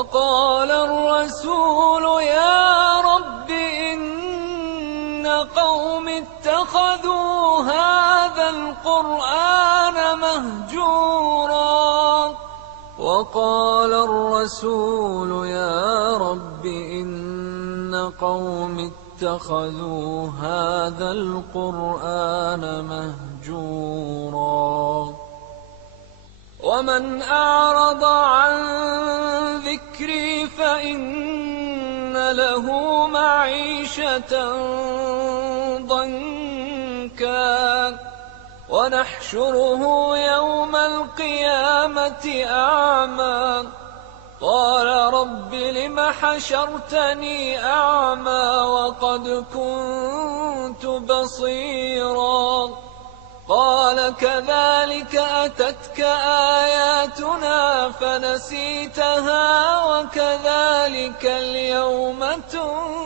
وقال الرسول يا رب إن قوم اتخذوا هذا القرآن مهجورا. وقال الرسول يا رب إن قوم اتخذوا هذا القرآن مهجورا. ومن أعرض عن ذكري فإن له معيشة ضنكا ونحشره يوم القيامة أعمى. قال رب لم حشرتني أعمى وقد كنت بصيرا. قال كذلك أتتك آياتنا فنسيتها وكذلك اليوم تنسى.